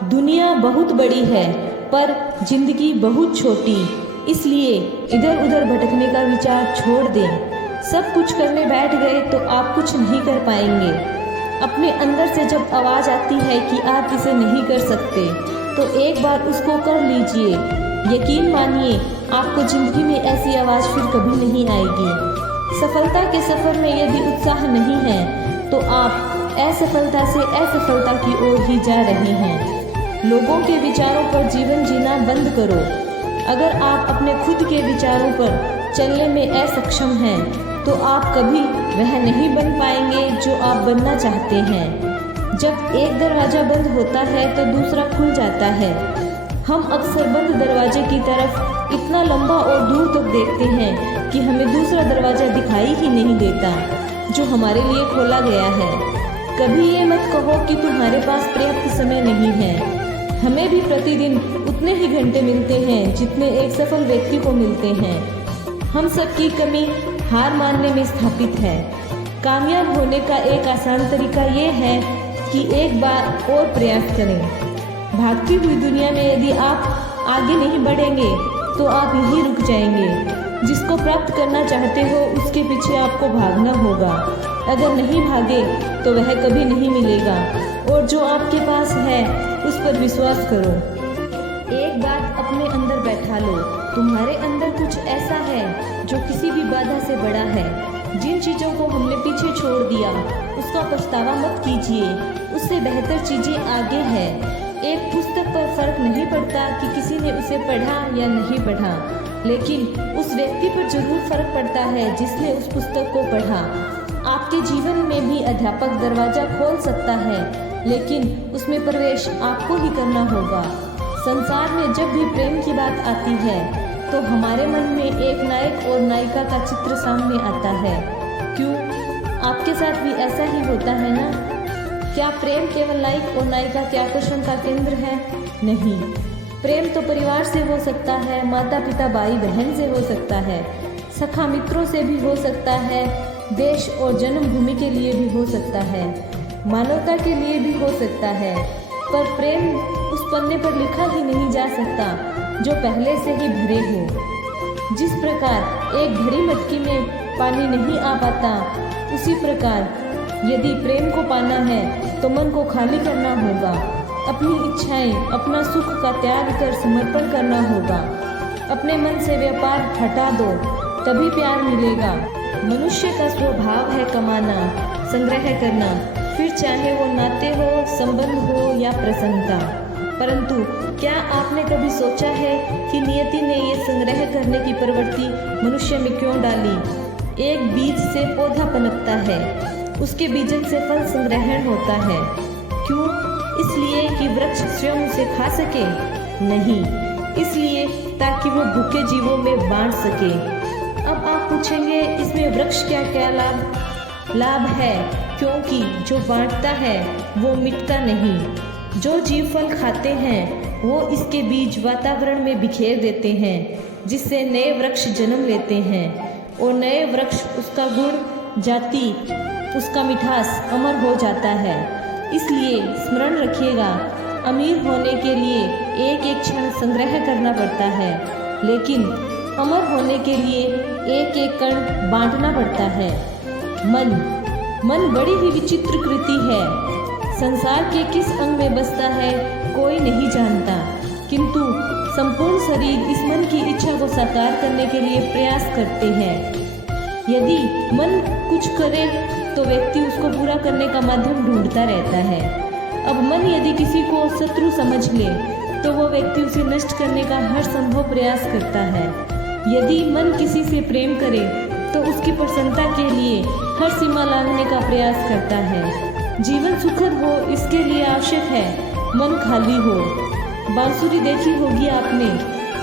दुनिया बहुत बड़ी है पर जिंदगी बहुत छोटी, इसलिए इधर उधर भटकने का विचार छोड़ दें। सब कुछ करने बैठ गए तो आप कुछ नहीं कर पाएंगे। अपने अंदर से जब आवाज़ आती है कि आप इसे नहीं कर सकते, तो एक बार उसको कर लीजिए। यकीन मानिए, आपको जिंदगी में ऐसी आवाज़ फिर कभी नहीं आएगी। सफलता के सफ़र में यदि उत्साह नहीं है तो आप असफलता से असफलता की ओर ही जा रहे हैं। लोगों के विचारों पर जीवन जीना बंद करो। अगर आप अपने खुद के विचारों पर चलने में असक्षम हैं तो आप कभी वह नहीं बन पाएंगे जो आप बनना चाहते हैं। जब एक दरवाज़ा बंद होता है तो दूसरा खुल जाता है। हम अक्सर बंद दरवाजे की तरफ इतना लंबा और दूर तक देखते हैं कि हमें दूसरा दरवाज़ा दिखाई ही नहीं देता जो हमारे लिए खोला गया है। कभी ये मत कहो कि तुम्हारे पास पर्याप्त समय नहीं है। हमें भी प्रतिदिन उतने ही घंटे मिलते हैं जितने एक सफल व्यक्ति को मिलते हैं। हम सबकी कमी हार मानने में स्थापित है। कामयाब होने का एक आसान तरीका ये है कि एक बार और प्रयास करें। भागती हुई दुनिया में यदि आप आगे नहीं बढ़ेंगे तो आप यहीं रुक जाएंगे। जिसको प्राप्त करना चाहते हो उसके पीछे आपको भागना होगा। अगर नहीं भागे तो वह कभी नहीं मिलेगा, और जो आपके पास है उस पर विश्वास करो। एक बात अपने अंदर बैठा लो, तुम्हारे अंदर कुछ ऐसा है जो किसी भी बाधा से बड़ा है। जिन चीज़ों को हमने पीछे छोड़ दिया उसका पछतावा मत कीजिए, उससे बेहतर चीज़ें आगे है। एक पुस्तक पर फर्क नहीं पड़ता कि किसी ने उसे पढ़ा या नहीं पढ़ा, लेकिन उस व्यक्ति पर जरूर फर्क पड़ता है जिसने उस पुस्तक को पढ़ा। आपके जीवन में भी अध्यापक दरवाज़ा खोल सकता है, लेकिन उसमें प्रवेश आपको ही करना होगा। संसार में जब भी प्रेम की बात आती है तो हमारे मन में एक नायक और नायिका का चित्र सामने आता है। क्यों? आपके साथ भी ऐसा ही होता है ना? क्या प्रेम केवल नायक और नायिका के आकर्षण का केंद्र है? नहीं। प्रेम तो परिवार से हो सकता है, माता पिता भाई बहन से हो सकता है, सखा मित्रों से भी हो सकता है, देश और जन्मभूमि के लिए भी हो सकता है, मानवता के लिए भी हो सकता है। पर प्रेम उस पन्ने पर लिखा ही नहीं जा सकता जो पहले से ही भरे हो। जिस प्रकार एक भरी मटकी में पानी नहीं आ पाता, उसी प्रकार यदि प्रेम को पाना है तो मन को खाली करना होगा। अपनी इच्छाएं, अपना सुख का त्याग कर समर्पण करना होगा। अपने मन से व्यापार हटा दो, तभी प्यार मिलेगा। मनुष्य का स्वभाव है कमाना, संग्रह करना, फिर चाहे वो नाते हो, संबंध हो या प्रसन्नता। परंतु क्या आपने कभी सोचा है कि नियति ने ये संग्रह करने की प्रवृत्ति मनुष्य में क्यों डाली? एक बीज से पौधा पनपता है, उसके बीजन से फल संग्रहण होता है। क्यों? इसलिए कि वृक्ष स्वयं उसे खा सके? नहीं, इसलिए ताकि वो भूखे जीवों में बांट सके। अब आप पूछेंगे इसमें वृक्ष क्या क्या लाभ है? क्योंकि जो बांटता है वो मिटता नहीं। जो जीव फल खाते हैं वो इसके बीज वातावरण में बिखेर देते हैं, जिससे नए वृक्ष जन्म लेते हैं, और नए वृक्ष, उसका गुण, जाति, उसका मिठास अमर हो जाता है। इसलिए स्मरण रखिएगा, अमीर होने के लिए एक एक क्षण संग्रह करना पड़ता है, लेकिन अमर होने के लिए एक एक कण बांटना पड़ता है। मन बड़ी ही विचित्र कृति है। संसार के किस अंग में बसता है कोई नहीं जानता, किंतु संपूर्ण शरीर इस मन की इच्छा को साकार करने के लिए प्रयास करते हैं। यदि मन कुछ करे तो व्यक्ति उसको पूरा करने का माध्यम ढूंढता रहता है। अब मन यदि किसी को शत्रु समझ ले तो वो व्यक्ति उसे नष्ट करने का हर संभव प्रयास करता है। यदि मन किसी से प्रेम करे तो उसकी प्रसन्नता के लिए हर सीमा लांघने का प्रयास करता है। जीवन सुखद हो इसके लिए आवश्यक है मन खाली हो। बांसुरी देखी होगी आपने,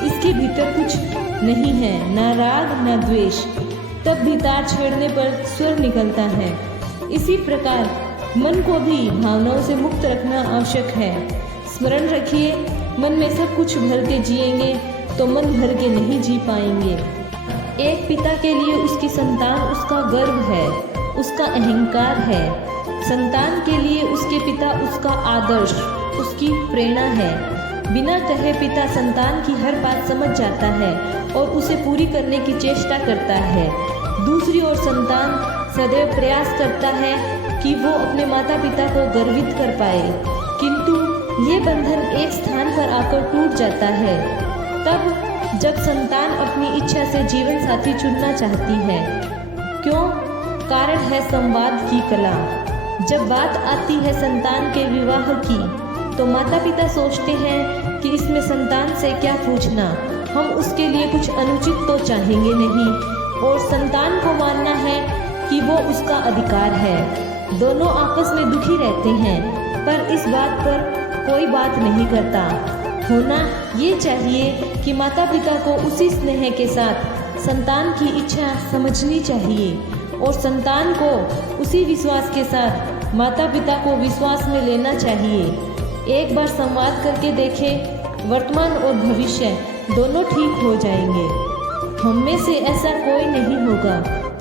इसके भीतर कुछ नहीं है, ना राग ना द्वेष, तब भी तार छेड़ने पर स्वर निकलता है। इसी प्रकार मन को भी भावनाओं से मुक्त रखना आवश्यक है। स्मरण रखिए, मन में सब कुछ भर के जिएंगे तो मन भर के नहीं जी पाएंगे। एक पिता के लिए उसकी संतान उसका गर्व है, उसका अहंकार है। संतान के लिए उसके पिता उसका आदर्श, उसका उसकी प्रेरणा है। बिना कहे पिता संतान की हर बात समझ जाता है और उसे पूरी करने की चेष्टा करता है। दूसरी ओर संतान सदैव प्रयास करता है कि वो अपने माता पिता को गर्वित कर पाए, किंतु ये बंधन एक स्थान पर आकर टूट जाता है, तब जब संतान अपनी इच्छा से जीवन साथी चुनना चाहती है। क्यों? कारण है संवाद की कला। जब बात आती है संतान के विवाह की, तो माता पिता सोचते हैं कि इसमें संतान से क्या पूछना, हम उसके लिए कुछ अनुचित तो चाहेंगे नहीं, और संतान को मानना है कि वो उसका अधिकार है। दोनों आपस में दुखी रहते हैं, पर इस बात पर कोई बात नहीं करता। होना ये चाहिए कि माता पिता को उसी स्नेह के साथ संतान की इच्छा समझनी चाहिए और संतान को उसी विश्वास के साथ माता पिता को विश्वास में लेना चाहिए। एक बार संवाद करके देखें, वर्तमान और भविष्य दोनों ठीक हो जाएंगे। हम में से ऐसा कोई नहीं होगा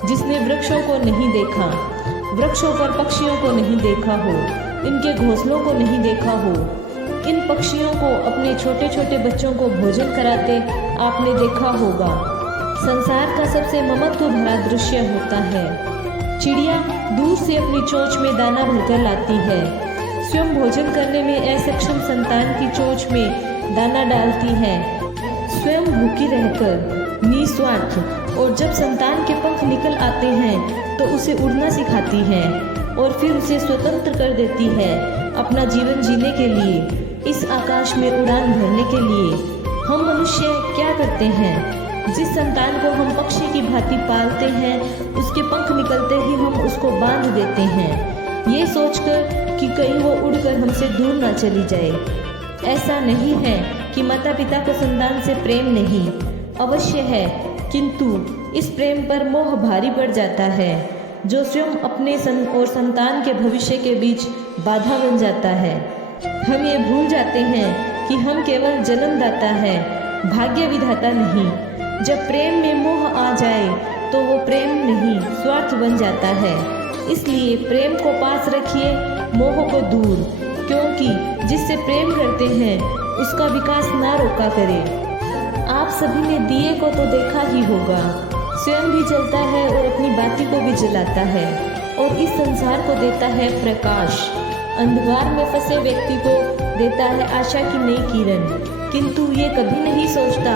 जिसने वृक्षों को नहीं देखा, वृक्षों पर पक्षियों को नहीं देखा हो, इनके घोंसलों को नहीं देखा हो। इन पक्षियों को अपने छोटे छोटे बच्चों को भोजन कराते आपने देखा होगा। संसार का सबसे ममत्व भरा दृश्य होता है। चिड़िया दूर से अपनी चोंच में दाना भरकर लाती है, स्वयं भोजन करने में असक्षम संतान की चोंच में दाना डालती है, स्वयं भूखी रहकर निस्वार्थ। और जब संतान के पंख निकल आते हैं तो उसे उड़ना सिखाती है और फिर उसे स्वतंत्र कर देती है अपना जीवन जीने के लिए, इस आकाश में उड़ान भरने के लिए। हम मनुष्य क्या करते हैं? जिस संतान को हम पक्षी की भांति पालते हैं, उसके पंख निकलते ही हम उसको बांध देते हैं, ये सोचकर कि कहीं वो उड़कर हमसे दूर ना चली जाए। ऐसा नहीं है कि माता पिता को संतान से प्रेम नहीं, अवश्य है, किंतु इस प्रेम पर मोह भारी पड़ जाता है, जो स्वयं अपने और संतान के भविष्य के बीच बाधा बन जाता है। हम ये भूल जाते हैं कि हम केवल जन्मदाता है, भाग्य विधाता नहीं। जब प्रेम में मोह आ जाए तो वो प्रेम नहीं, स्वार्थ बन जाता है। इसलिए प्रेम को पास रखिए, मोह को दूर, क्योंकि जिससे प्रेम करते हैं उसका विकास ना रोका करे। आप सभी ने दिए को तो देखा ही होगा, स्वयं भी जलता है और अपनी बाती को भी जलाता है और इस संसार को देता है प्रकाश। अंधकार में फंसे व्यक्ति को देता है आशा की नई किरण, किंतु ये कभी नहीं सोचता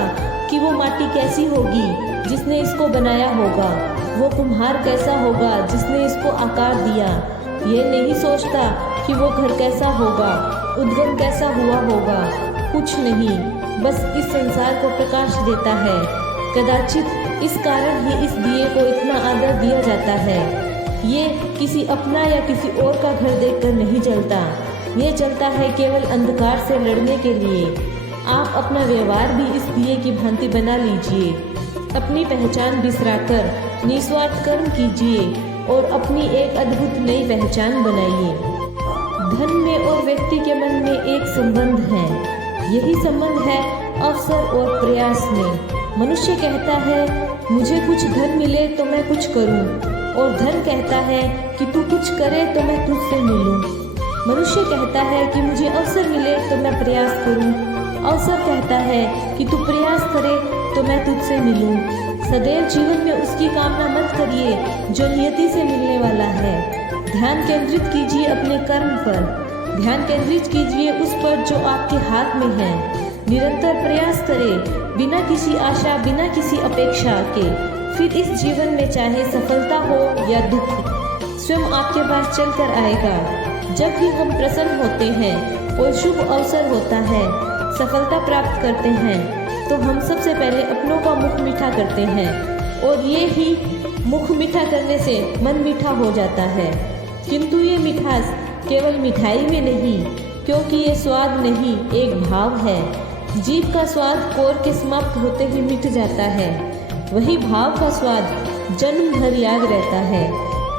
कि वो माटी कैसी होगी जिसने इसको बनाया होगा, वो कुम्हार कैसा होगा जिसने इसको आकार दिया। ये नहीं सोचता कि वो घर कैसा होगा, उद्गम कैसा हुआ होगा, कुछ नहीं, बस इस संसार को प्रकाश देता है। कदाचित इस कारण ही इस दिए को इतना आदर दिया जाता है। ये किसी अपना या किसी और का घर देखकर नहीं जलता, ये जलता है केवल अंधकार से लड़ने के लिए। आप अपना व्यवहार भी इस दिए की भांति बना लीजिए, अपनी पहचान बिसराकर निस्वार्थ कर्म कीजिए और अपनी एक अद्भुत नई पहचान बनाइए। धन में और व्यक्ति के मन में एक संबंध है, यही संबंध है अवसर और प्रयास में। मनुष्य कहता है मुझे कुछ धन मिले तो मैं कुछ करूं, और धन कहता है कि तू कुछ करे तो मैं तुझसे मिलूं। मनुष्य कहता है कि मुझे अवसर मिले तो मैं प्रयास करूं, अवसर कहता है कि तू प्रयास करे तो मैं तुझसे मिलूं। सदैव जीवन में उसकी कामना मत करिए जो नियति से मिलने वाला है। ध्यान केंद्रित कीजिए अपने कर्म पर, ध्यान केंद्रित कीजिए उस पर जो आपके हाथ में है। निरंतर प्रयास करें बिना किसी आशा, बिना किसी अपेक्षा के। फिर इस जीवन में चाहे सफलता हो या दुख, स्वयं आपके पास चल कर आएगा। जब भी हम प्रसन्न होते हैं और शुभ अवसर होता है, सफलता प्राप्त करते हैं, तो हम सबसे पहले अपनों का मुख मीठा करते हैं, और ये ही मुख मीठा करने से मन मीठा हो जाता है। किंतु ये मिठास केवल मिठाई में नहीं, क्योंकि ये स्वाद नहीं, एक भाव है। जीभ का स्वाद कोर के समाप्त होते ही मिट जाता है, वही भाव का स्वाद जन्म भर याद रहता है।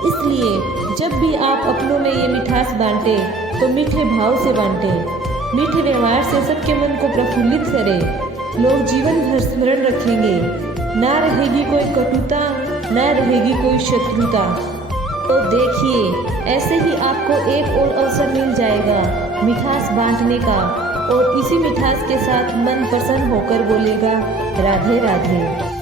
इसलिए जब भी आप अपनों में ये मिठास बांटे तो मीठे भाव से बांटे, मीठे व्यवहार से सबके मन को प्रफुल्लित करें। लोग जीवन भर स्मरण रखेंगे, ना रहेगी कोई कटुता, ना रहेगी कोई शत्रुता। तो देखिए, ऐसे ही आपको एक और अवसर मिल जाएगा मिठास बांटने का और इसी मिठास के साथ मन प्रसन्न होकर बोलेगा राधे राधे।